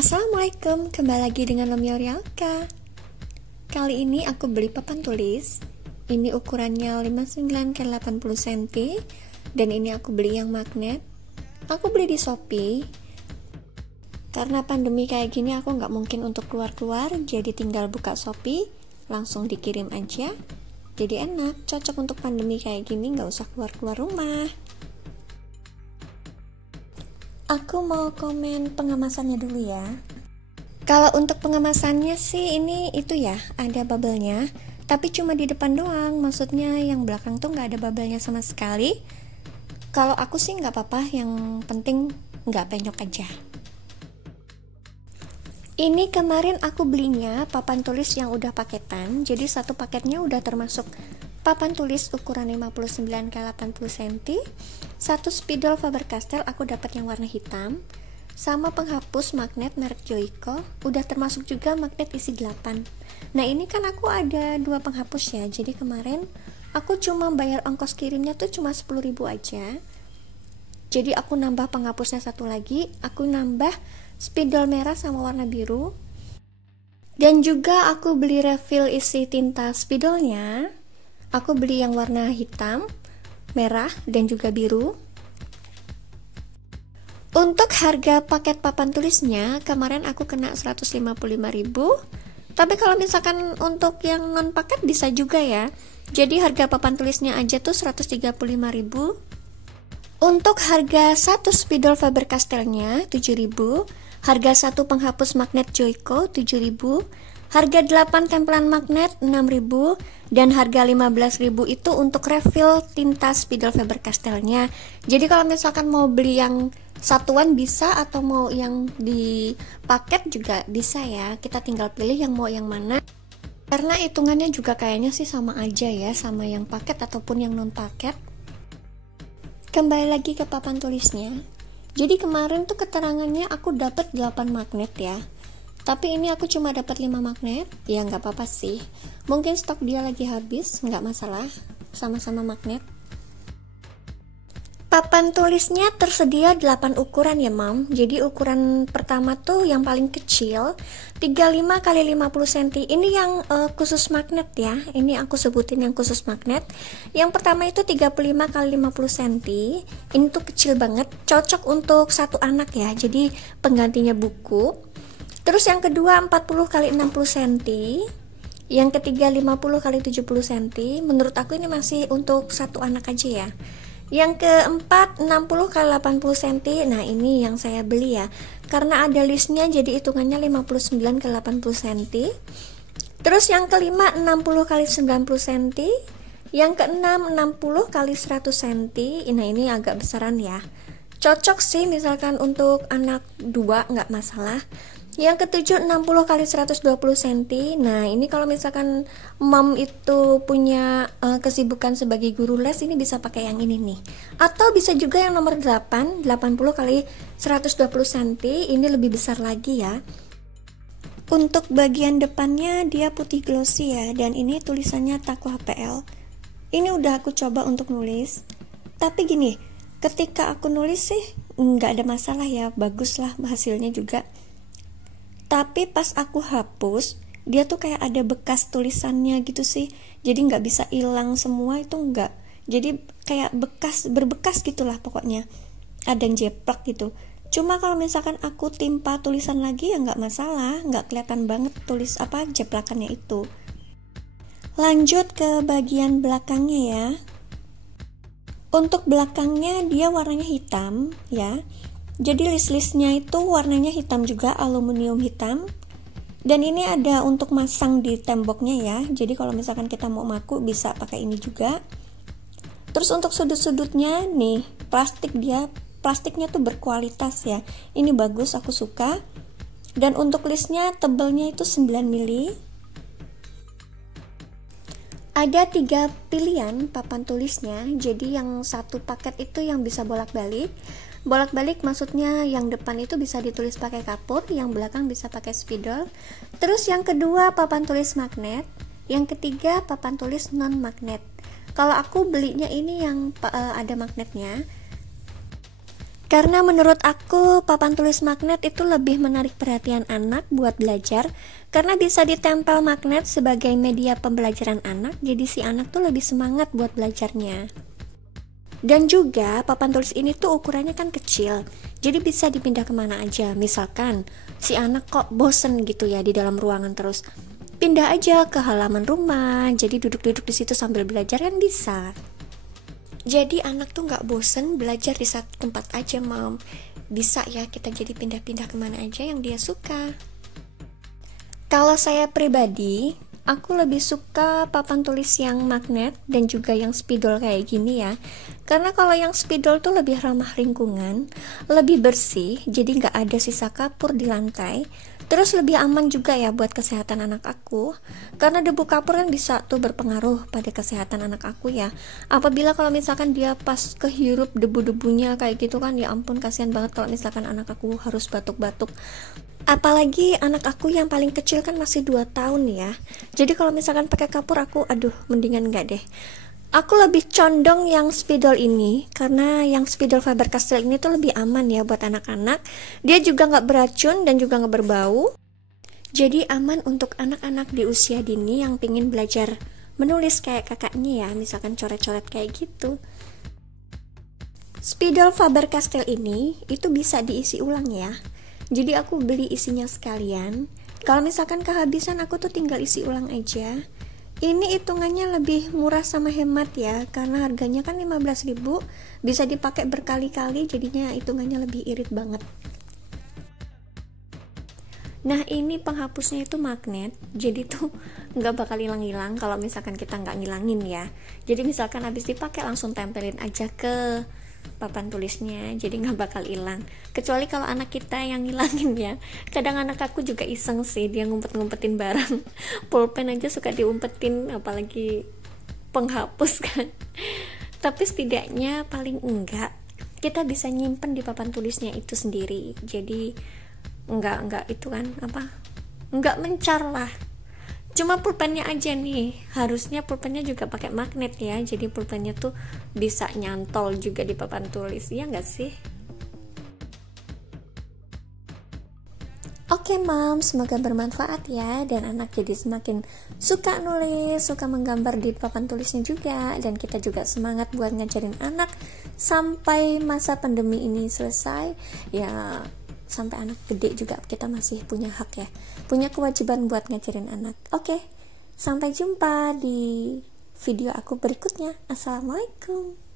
Assalamualaikum, kembali lagi dengan Lemia Rialka. Kali ini aku beli papan tulis. Ini ukurannya 59 x 80 cm. Dan ini aku beli yang magnet. Aku beli di Shopee. Karena pandemi kayak gini aku nggak mungkin untuk keluar-keluar, jadi tinggal buka Shopee, langsung dikirim aja. Jadi enak, cocok untuk pandemi kayak gini, nggak usah keluar-keluar rumah. Aku mau komen pengemasannya dulu ya. Kalau untuk pengemasannya sih ini itu ya, ada bubble-nya, tapi cuma di depan doang, maksudnya yang belakang tuh nggak ada bubble-nya sama sekali. Kalau aku sih nggak apa-apa, yang penting nggak penyok aja. Ini kemarin aku belinya papan tulis yang udah paketan, jadi satu paketnya udah termasuk papan tulis ukuran 59 x 80 cm, satu spidol Faber-Castell aku dapat yang warna hitam, sama penghapus magnet merek Joico, udah termasuk juga magnet isi 8. Nah ini kan aku ada dua penghapus ya, jadi kemarin aku cuma bayar ongkos kirimnya tuh cuma 10.000 aja. Jadi aku nambah penghapusnya satu lagi, aku nambah spidol merah sama warna biru, dan juga aku beli refill isi tinta spidolnya. Aku beli yang warna hitam, merah, dan juga biru. Untuk harga paket papan tulisnya, kemarin aku kena 155.000. Tapi kalau misalkan untuk yang non paket bisa juga ya. Jadi harga papan tulisnya aja tuh 135.000. Untuk harga satu spidol Faber-Castellnya 7.000, harga satu penghapus magnet Joico 7.000, harga 8 tempelan magnet 6.000, dan harga 15.000 itu untuk refill tinta spidol Faber-Castellnya. Jadi kalau misalkan mau beli yang satuan bisa, atau mau yang di paket juga bisa ya. Kita tinggal pilih yang mau yang mana. Karena hitungannya juga kayaknya sih sama aja ya, sama yang paket ataupun yang non paket. Kembali lagi ke papan tulisnya. Jadi kemarin tuh keterangannya aku dapat 8 magnet ya. Tapi ini aku cuma dapat 5 magnet. Ya nggak apa-apa sih. Mungkin stok dia lagi habis, nggak masalah. Sama-sama magnet. Papan tulisnya tersedia 8 ukuran ya mam. Jadi ukuran pertama tuh yang paling kecil 35 x 50 cm. Ini yang khusus magnet ya. Ini aku sebutin yang khusus magnet. Yang pertama itu 35 x 50 cm. Ini tuh kecil banget, cocok untuk satu anak ya. Jadi penggantinya buku. Terus yang kedua 40 x 60 cm. Yang ketiga 50 x 70 cm. Menurut aku ini masih untuk satu anak aja ya. Yang keempat 60 x 80 cm. Nah ini yang saya beli ya, karena ada listnya jadi hitungannya 59 x 80 cm. Terus yang kelima 60 x 90 cm. Yang keenam 60 x 100 cm. Nah ini agak besaran ya, cocok sih misalkan untuk anak 2 nggak masalah. Yang ketujuh 60 x 120 cm. Nah ini kalau misalkan mom itu punya kesibukan sebagai guru les, ini bisa pakai yang ini nih. Atau bisa juga yang nomor 8, 80 x 120 cm. Ini lebih besar lagi ya. Untuk bagian depannya dia putih glossy ya, dan ini tulisannya Taku HPL. Ini udah aku coba untuk nulis. Tapi gini, ketika aku nulis sih nggak ada masalah ya, bagus lah hasilnya juga. Tapi pas aku hapus, dia tuh kayak ada bekas tulisannya gitu sih. Jadi nggak bisa hilang semua itu nggak. Jadi kayak berbekas gitulah pokoknya. Ada yang jeplak gitu. Cuma kalau misalkan aku timpa tulisan lagi ya nggak masalah, nggak kelihatan banget jeplakannya itu. Lanjut ke bagian belakangnya ya. Untuk belakangnya dia warnanya hitam ya. Jadi list-listnya itu warnanya hitam juga, aluminium hitam. Dan ini ada untuk masang di temboknya ya. Jadi kalau misalkan kita mau maku bisa pakai ini juga. Terus untuk sudut-sudutnya nih, plastiknya tuh berkualitas ya. Ini bagus, aku suka. Dan untuk listnya tebelnya itu 9 mili. Ada 3 pilihan papan tulisnya. Jadi yang satu paket itu yang bisa bolak-balik. Bolak-balik maksudnya yang depan itu bisa ditulis pakai kapur, yang belakang bisa pakai spidol. Terus yang kedua papan tulis magnet, yang ketiga papan tulis non magnet. Kalau aku belinya ini yang ada magnetnya. Karena menurut aku papan tulis magnet itu lebih menarik perhatian anak buat belajar, karena bisa ditempel magnet sebagai media pembelajaran anak, jadi si anak tuh lebih semangat buat belajarnya. Dan juga papan tulis ini tuh ukurannya kan kecil, jadi bisa dipindah kemana aja. Misalkan si anak kok bosen gitu ya di dalam ruangan terus, pindah aja ke halaman rumah, jadi duduk-duduk di situ sambil belajar kan bisa. Jadi anak tuh nggak bosen belajar di satu tempat aja, Mam. Bisa ya kita jadi pindah-pindah kemana aja yang dia suka. Kalau saya pribadi, aku lebih suka papan tulis yang magnet dan juga yang spidol kayak gini ya. Karena kalau yang spidol tuh lebih ramah lingkungan, lebih bersih, jadi nggak ada sisa kapur di lantai. Terus lebih aman juga ya buat kesehatan anak aku, karena debu kapur kan bisa tuh berpengaruh pada kesehatan anak aku ya. Apabila kalau misalkan dia pas kehirup debu-debunya kayak gitu kan, ya ampun kasihan banget kalau misalkan anak aku harus batuk-batuk. Apalagi anak aku yang paling kecil kan masih 2 tahun ya. Jadi kalau misalkan pakai kapur aku aduh mendingan enggak deh. Aku lebih condong yang spidol ini, karena yang spidol Faber-Castell ini tuh lebih aman ya buat anak-anak. Dia juga nggak beracun dan juga nggak berbau. Jadi aman untuk anak-anak di usia dini yang pingin belajar menulis kayak kakaknya ya, misalkan coret-coret kayak gitu. Spidol Faber-Castell ini itu bisa diisi ulang ya. Jadi aku beli isinya sekalian. Kalau misalkan kehabisan aku tuh tinggal isi ulang aja. Ini hitungannya lebih murah sama hemat ya, karena harganya kan 15.000, bisa dipakai berkali-kali, jadinya hitungannya lebih irit banget. Nah ini penghapusnya itu magnet, jadi tuh nggak bakal hilang-hilang kalau misalkan kita nggak ngilangin ya. Jadi misalkan habis dipakai langsung tempelin aja ke papan tulisnya, jadi nggak bakal hilang. Kecuali kalau anak kita yang ngilangin ya. Kadang anak aku juga iseng sih, dia ngumpet-ngumpetin barang. Pulpen aja suka diumpetin, apalagi penghapus kan. Tapi setidaknya paling enggak kita bisa nyimpen di papan tulisnya itu sendiri. Jadi enggak itu kan enggak mencar lah. Cuma pulpennya aja nih, harusnya pulpennya juga pakai magnet ya, jadi pulpennya tuh bisa nyantol juga di papan tulis, ya nggak sih? Oke Mam, semoga bermanfaat ya, dan anak jadi semakin suka nulis, suka menggambar di papan tulisnya juga, dan kita juga semangat buat ngajarin anak sampai masa pandemi ini selesai ya. Sampai anak gede juga kita masih punya hak ya, punya kewajiban buat ngajarin anak. Oke, sampai jumpa di video aku berikutnya. Assalamualaikum.